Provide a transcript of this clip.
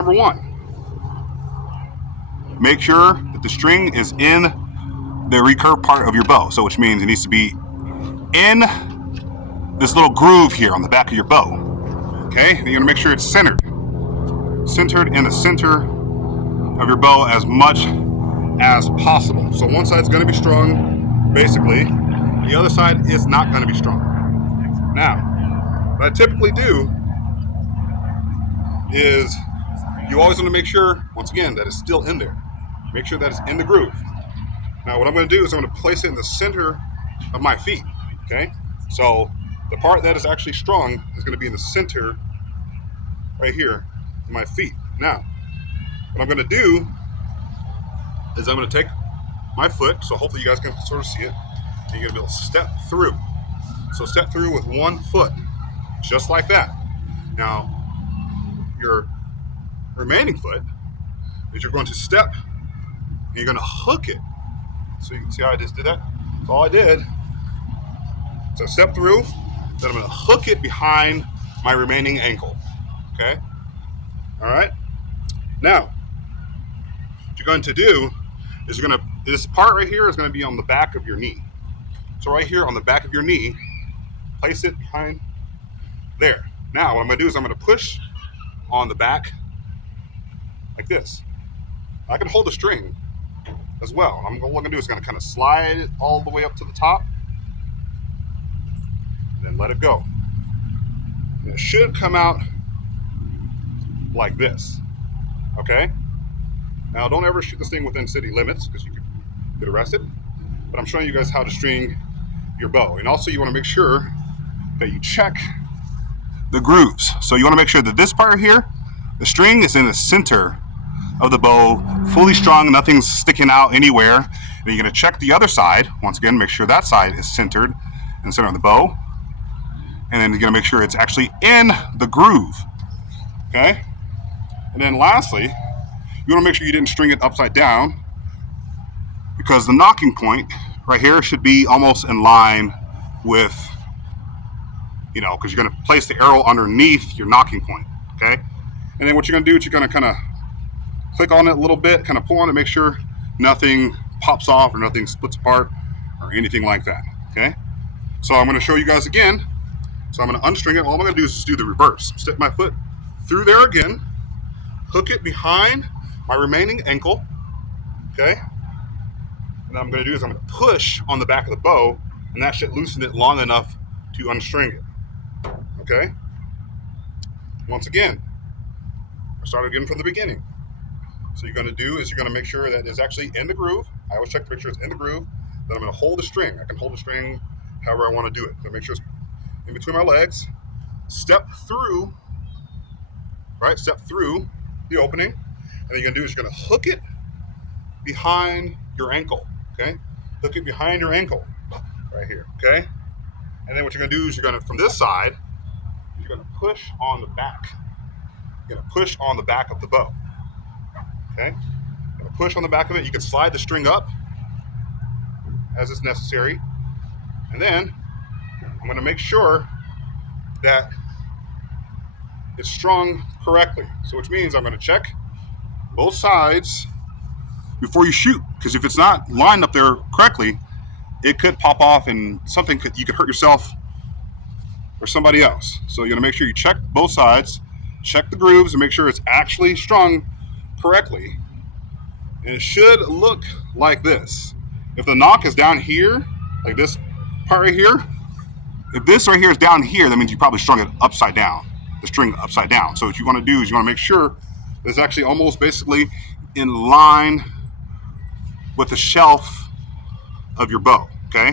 Number one, make sure that the string is in the recurve part of your bow. So which means it needs to be in this little groove here on the back of your bow. Okay, and you're gonna make sure it's centered in the center of your bow as much as possible. So one side's gonna be strong, basically. The other side is not gonna be strong. Now, what I typically do is you always wanna make sure, once again, that it's still in there. Make sure that it's in the groove. Now what I'm gonna do is I'm gonna place it in the center of my feet, okay? So the part that is actually strong is gonna be in the center right here of my feet. Now, what I'm gonna do is I'm gonna take my foot, so hopefully you guys can sort of see it, and you're gonna be able to step through. So step through with one foot, just like that. Now, your remaining foot is you're going to step, and you're gonna hook it. So you can see how I just did that? So all I did, so step through, then I'm gonna hook it behind my remaining ankle, okay? All right? Now, what you're going to do is this part right here is gonna be on the back of your knee. So right here on the back of your knee, place it behind there. Now, what I'm gonna do is I'm gonna push on the back like this. I can hold the string as well. What I'm gonna do is gonna kind of slide it all the way up to the top, and then let it go. And it should come out like this, okay? Now don't ever shoot this thing within city limits because you could get arrested, but I'm showing you guys how to string your bow. And also you wanna make sure that you check the grooves. So you wanna make sure that this part here, the string is in the center of the bow, fully strong, nothing's sticking out anywhere. Then you're gonna check the other side. Once again, make sure that side is centered in the center of the bow. And then you're gonna make sure it's actually in the groove, okay? And then lastly, you wanna make sure you didn't string it upside down because the nocking point right here should be almost in line with, because you're gonna place the arrow underneath your nocking point, okay? And then what you're gonna do is you're gonna kind of click on it a little bit, kind of pull on it, make sure nothing pops off or nothing splits apart or anything like that, okay? So I'm gonna show you guys again. So I'm gonna unstring it. All I'm gonna do is just do the reverse. Step my foot through there again, hook it behind my remaining ankle, okay? And what I'm gonna do is I'm gonna push on the back of the bow, and that should loosen it long enough to unstring it, okay? Once again, I start again from the beginning. So you're gonna do is you're gonna make sure that it's actually in the groove. I always check to make sure it's in the groove. Then I'm gonna hold the string. I can hold the string however I wanna do it. So make sure it's in between my legs. Step through, right? Step through the opening. And then you're gonna do is you're gonna hook it behind your ankle, okay? Hook it behind your ankle, right here, okay? And then what you're gonna do is you're gonna, from this side, you're gonna push on the back. You're gonna push on the back of the bow. Okay, I'm gonna push on the back of it. You can slide the string up as is necessary. And then I'm gonna make sure that it's strung correctly. So which means I'm gonna check both sides before you shoot. Because if it's not lined up there correctly, it could pop off and you could hurt yourself or somebody else. So you're gonna make sure you check both sides, check the grooves and make sure it's actually strung correctly, and it should look like this. If the knock is down here, like this part right here, if this right here is down here, that means you probably strung it upside down, the string upside down. So what you want to do is you want to make sure it's actually almost basically in line with the shelf of your bow, okay?